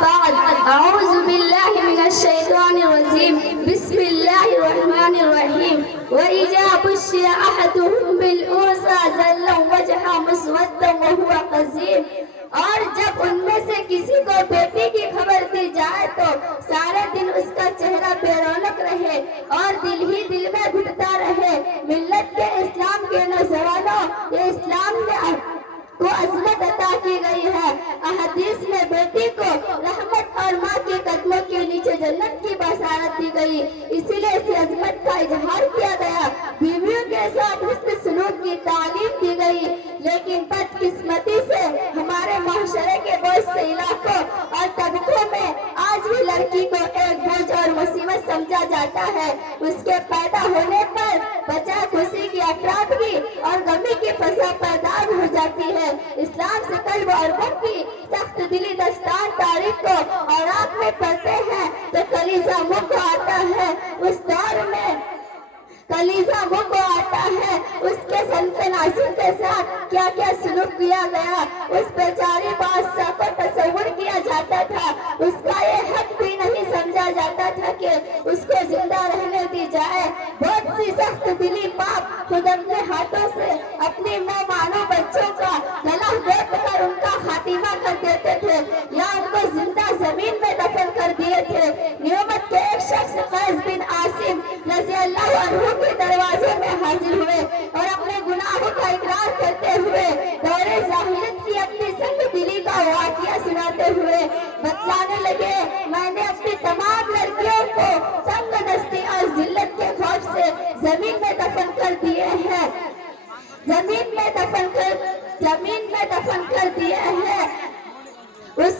بعد أعوذ بالله من الشيطان الرجيم بسم الله الرحمن الرحيم وإذا بشر أحدهم بالأنثى ظل وجهه مسودا وهو كظيم اور جب ان میں سے کسی کو بیٹی کی خبر دی جائے تو سارے دن اس کا چہرہ بے رونق رہے اور دل ہی دل میں گھٹتا رہے۔ ملت کے اسلام کے نوجوانوں، یہ اسلام میں کو عظمت عطا کی گئی ہے۔ احادیث میں بیٹی کو رحمت اور ماں کے قدموں کے نیچے جنت کی بشارت دی گئی، اسی لیے اس عظمت کا اظہار کیا گیا۔ بیویوں کے ساتھ حسن سلوک کی تعلیم دی گئی، لیکن بدقسمتی سے ہمارے معاشرے کے بہت سے علاقوں اور طبقوں میں آج بھی لڑکی کو ایک بوجھ اور مصیبت سمجھا جاتا ہے۔ اس کے پیدا ہونے پر بچہ خوشی کی افرادگی اور غمی کی فضا پائیدار ہو جاتی ہے۔ اسلام سے قلب اور من کی سخت دلی دستان تاریخ کو اوراق میں پڑھتے ہیں تو کلیجہ منہ کو آتا ہے۔ اس دور میں کلیجہ منہ کو آتا ہے، اس کے صنف ناصر کے ساتھ کیا کیا سلوک کیا گیا، اس بیچاری بادشاہ کو تصور کیا جاتا تھا، اس کا یہ حق بھی نہیں سمجھا جاتا تھا کہ اس کو زندہ رہنے دی جائے۔ بہت سی سخت دلی باپ خود اپنے ہاتھوں سے اپنی مہمانوں بچوں کا گلا گھونٹ کر ان کا خاتمہ کر دیتے تھے یا ان کو زندہ زمین میں دفن کر دیے تھے۔ نیومت کے ایک شخص قیس بن عاصم رضی اللہ عنہ کے دروازے میں حاضر ہوئے اور اپنے گناہوں کا اقرار کرتے ہوئے دور ظاہرت کی اپنی سنگ دلی کا واقعہ سناتے ہوئے بتلانے لگے، میں نے اپنی تمام لڑکیوں کو تنگ دستی اور ذلت کے خوف سے زمین میں دفن کر دیے ہیں، زمین میں دفن کر دیے ہیں، اس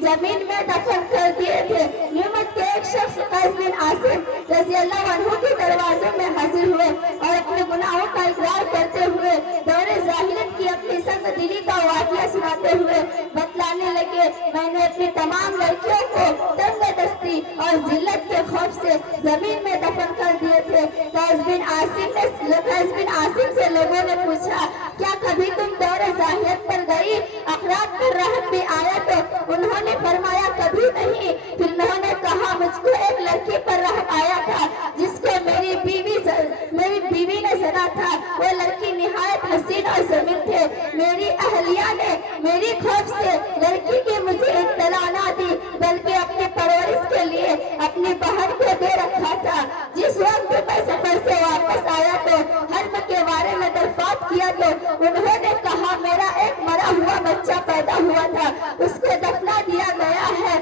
زمین میں دفن کر دیے تھے۔ نیومت کے ایک شخص قیس بن عاصم رضی اللہ عنہ کے دروازے میں حاضر ہوئے اور اپنے گناہوں کا اقرار کرتے ہوئے دور ظاہرت کی اپنی سنگ دلی کا واقعہ سناتے ہوئے بتلانے لگے، میں نے اپنی تمام لڑکیوں کو تنگ دستی اور ذلت کے خوف سے زمین میں دفن کر دیے تھے۔ قیس بن عاصم سے لوگوں نے پوچھا، کیا کبھی تم دور ظاہرت پر گئی؟ اخراج پر رحم بھی آیا؟ تو انہوں نے فرمایا کبھی نہیں۔ پھر انہوں نے کہا، مجھ کو ایک لڑکی پر رحم آیا تھا جس کو میری بیوی نے سنا تھا، وہ لڑکی نہایت حسین اور جمیل تھے، میری اہلیہ نے میری خوف سے لڑکی کی مجھے اطلاع نہ دی بلکہ اپنے پرورش کے لیے اپنی بہن کو دے رکھا تھا۔ جس وقت میں سفر سے واپس آیا تو حرم کے بارے میں دریافت کیا تو انہوں نے کہا، میرا ایک مرا ہوا بچہ پیدا ہوا تھا، اس کو دفنا دیا گیا ہے۔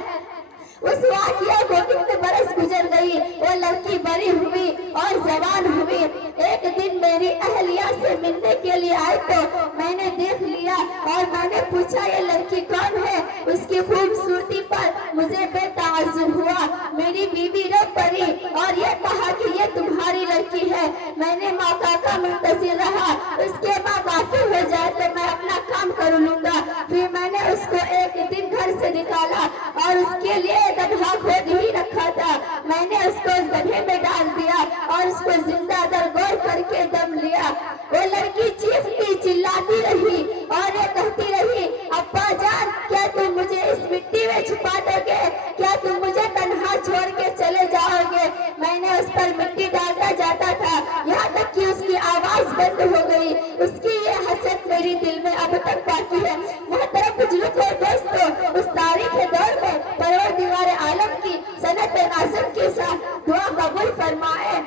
اس واقعہ کو کتنے برس گزر گئی، وہ لڑکی بڑی ہوئی اور جوان ہوئی۔ ایک دن میری اہلیہ سے ملنے کے لیے آئی تو میں نے دیکھ لیا اور میں نے پوچھا، یہ لڑکی کون ہے؟ اس کی خوبصورتی پر مجھے بے تعجب ہوا۔ میری بیوی رو پڑی اور یہ کہا کہ یہ تمہاری لڑکی ہے۔ میں نے موقع کا منتظر رہا، اس کے بعد غافل ہو جائے تو میں اپنا کام کر لوں گا۔ پھر میں نے اس کو ایک دن گھر سے نکالا اور اس کے لیے گدھا کھود ہی رکھا تھا، میں نے اس کو اس گدھے میں ڈال دیا اور اس کو زندہ درگور کر کے دم لیا۔ وہ لڑکی چیختی چلاتی رہی اور یہ کہتی رہی، ابا جان کیا تم مجھے اس مٹی میں چھپا دو گے؟ کیا تم مجھے تنہا چھوڑ کے چلے جاؤ گے؟ میں نے اس پر مٹی ڈالتا جاتا تھا یہاں تک کہ اس کی آواز بند ہو گئی۔ اس کی یہ حسرت میری دل میں اب تک باقی ہے۔ محترم بزرگوں اور دوستوں، اس تاریخ دور میں پروردگار عالم کی سنت نازل کے ساتھ دعا قبول فرمائے۔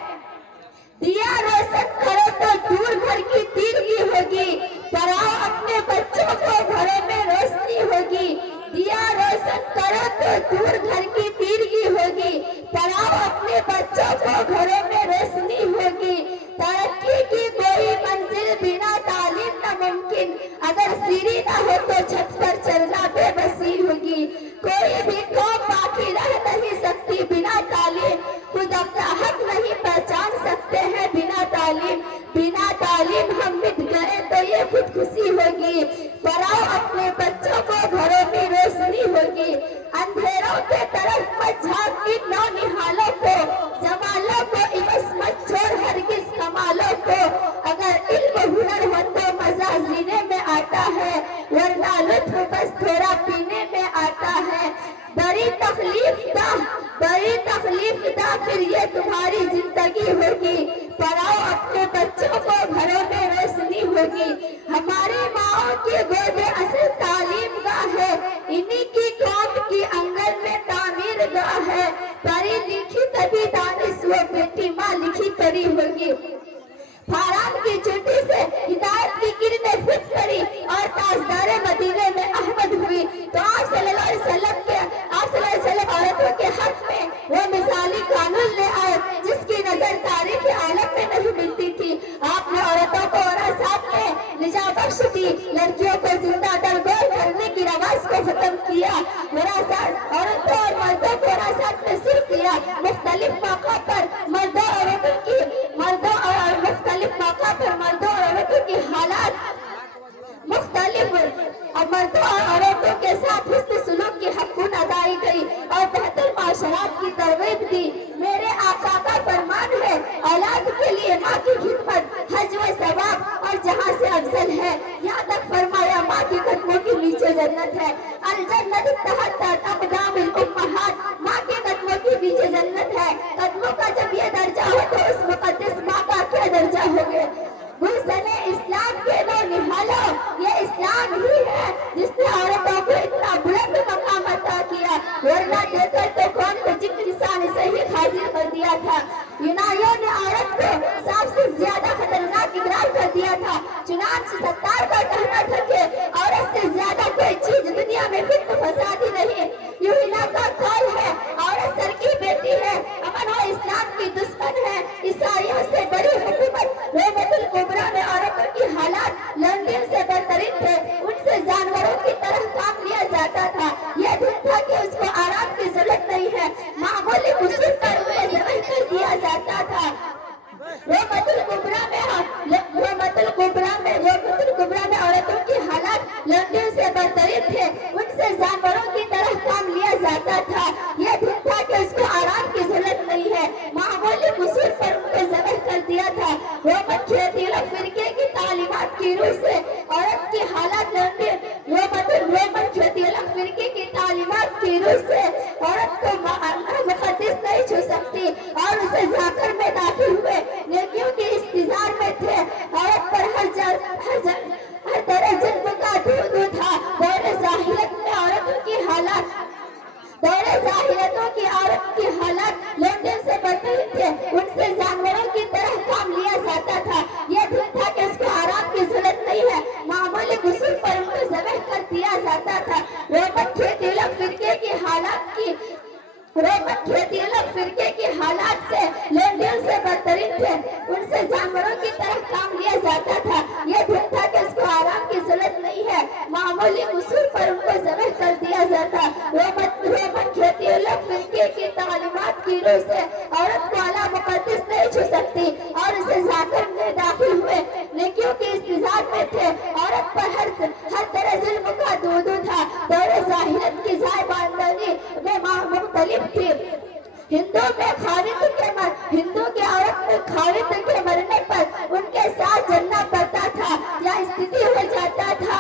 دیا روشن کرو تو دور گھر کی تیرگی ہوگی، پڑھاؤ اپنے بچوں کو گھروں میں روشنی ہوگی۔ دیا روشن کرو تو دور گھر کی تیرگی ہوگی، پڑھاؤ اپنے بچوں کو گھروں میں روشنی ہوگی۔ ترقی کی کوئی منزل بنا تعلیم نہ ممکن، اگر سیڑھی نہ ہو تو چھت پر چلنا بے بسی ہوگی۔ کوئی بھی قوم باقی رہ نہیں سکتی بنا تعلیم، خود اپنا حق نہیں پہچان سکتے ہیں بنا تعلیم۔ بنا تعلیم ہم مٹ گئے تو یہ خودکشی ہوگی۔ پڑھاؤ اپنے بچوں کو گھروں میں روشنی ہوگی۔ اندھیروں کے طرف مت جھانک، ان نونہالوں کو جمالوں کو عوض مت چھوڑ، ہرگز بڑی تکلیف دا پھر یہ تمہاری زندگی ہوگی، پڑھاؤ اپنے بچوں کو گھروں میں روشنی ہوگی۔ ہماری ماؤں کی گود اصل تعلیم گاہ ہے، انہی کی قوم کی آنگن میں تعمیر گاہ ہے، پڑھی لکھی تبھی دانش وہ بیٹی ماں لکھی پڑھی ہوگی۔ فاران کی چوٹی سے ہدایت کی کرنیں پھوٹ پڑی اور تاجدار مدینے میں احمد ہوئی، تو آپ صلی اللہ علیہ وسلم عورتوں کے حق میں وہ مثالی قانون لے آئے جس کی نظر تاریخ عالم میں نہیں ملتی تھی۔ آپ نے عورتوں کو وراثت میں نجات بخش دی، لڑکیوں کو زندہ درگور کرنے کی رواج کو ختم کیا، وراثت عورتوں اور مردوں کو وراثت میں صرف کیا، مختلف موقع پر مردوں اور عورتوں کی حالات مختلف اور مردوں اور عورتوں کے ساتھ حسن سلوک کی حقوق ادائی گئی اور بہتر معاشرات کی ترغیب دی۔ میرے آقا کا فرمان ہے، اولاد کے لیے ماں کی خدمت حج و ثواب اور جہاں سے افضل ہے، یہاں تک فرمایا ماں کی قدموں کے نیچے جنت ہے، الجنت تحت اقدام الامہات، ماں کے قدموں کے نیچے جنت ہے۔ قدموں کا جب یہ درجہ ہو تو اس مقدس ماں کا کیا درجہ ہوگا؟ گلشن اسلام کے لو نہالو، یہ اسلام ہی ہے جس نے عورتوں کو اتنا بلند مقام عطا کیا، ورنہ دے کر تو کون کو جن انسان سے ہی حاضر کر دیا تھا۔ یونانیوں نے عورت کو سب سے زیادہ خطرناک اقرار کر دیا تھا، چنانچہ ستار کا کہنا تھا کہ عورت سے زیادہ کوئی چیز دنیا میں فتنہ فساد ہی نہیں۔ یوحنا کا قول ہے، عورت سر کی بیٹی ہے، امن و اسلام کی دشمن ہے، عیسائیوں سے بڑی حکومت رومت الکبریٰ میں عورتوں کی حالات لندن سے بدترین تھے، ان سے جانوروں کی طرح کام لیا جاتا تھا، یہ دن تھا کہ اس کو آرام کی ضرورت نہیں ہے، معمولی مصیبت پر انہیں ذبح کر دیا جاتا تھا۔ رومت الکبریٰ میں عورتوں کی حالات لندن سے بدترین تھے، ان سے جانوروں کی طرح کام لیا جاتا تھا، یہ دن تھا کہ اس کو آرام کی ضرورت نہیں ہے، معمولی مصیبت پر ان کو ذبح کر دیا تھا۔ رومن کھیتیلو فرقے کی تعلیمات کی روح سے عورت کی حالات رومن کھیتیلو فرقے کی تعلیمات کی روح سے عورت کو مقدس نہیں چھو سکتی اور اسے جاکر میں داخل ہوئے نیکیوں کے انتظار میں تھے۔ عورت پر ہر طرح ظلم کا دودھ تھا۔ دور ظاہریت میں عورتوں کی حالات لندن سے بدترین تھے، ان سے جانوروں کی طرح کام لیا جاتا تھا، یہ دن تھا کہ اس کو آرام کی ضرورت نہیں ہے، معمولی غسل پر ان کو ذبح کر دیا جاتا تھا۔ رومن کھیتیلو فرقے کی حالات سے لندن سے بدترین تھے، ان سے جانوروں کی طرح کام لیا جاتا تھا، یہ دن تھا کہ اس کو آرام کی ضرورت نہیں ہے، معمولی غسل پر ان کو ذبح کر دیا جاتا۔ رومن کھیتیلو فرقے کی تعلیمات کی روح سے عورت کو اعلیٰ مقدس نہیں چھو سکتی اور اسے جاکر میں داخل ہوئے نیکیوں کے انتظار میں تھے۔ عورت پر ہر طرح ظلم کا دودھ تھا۔ دور ظاہریت کی ذائع باندانی میں مختلف تھی۔ ہندو کے عورت میں خاوند کے مرنے پر ان کے ساتھ جلنا پڑتا تھا یا استھتی ہو جاتا تھا،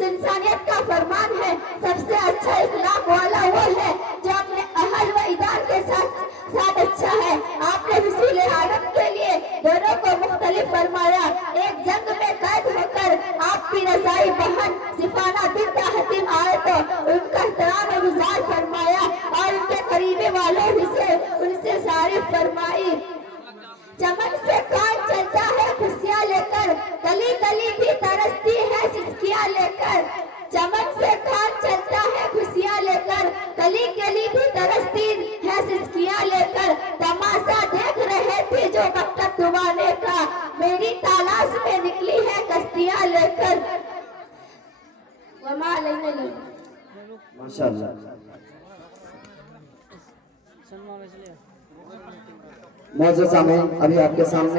انسانیت کا فرمان ہے، سب سے اچھا اخلاق والا وہ ہے جو اپنے اہل و عیال کے ساتھ اچھا ہے۔ آپ نے حصول عالم کے لیے دونوں کو مختلف فرمایا۔ ایک جنگ میں قید ہو کر آپ کی رضائی بہن صفانہ بنت حاتم آئے تو ان کا احترام و گزار فرمایا اور ان کے قریبی والوں سے ان سے تعریف فرمائی۔ چمن سے کون چلتا ہے خوشیاں لے کر، گلی گلی بھی ترستی ہے سسکیاں لے کر۔ چمن سے کون چلتا ہے خوشیاں لے کر، گلی گلی بھی ترستی ہے سسکیاں لے کر۔ تماشا دیکھ رہے تھے جو مقصد ڈبانے کا، میری تلاش میں نکلی ہے کشتیاں لے کر۔ وما علینا ماشاءاللہ۔ معزز سامعین، ابھی آپ کے سامنے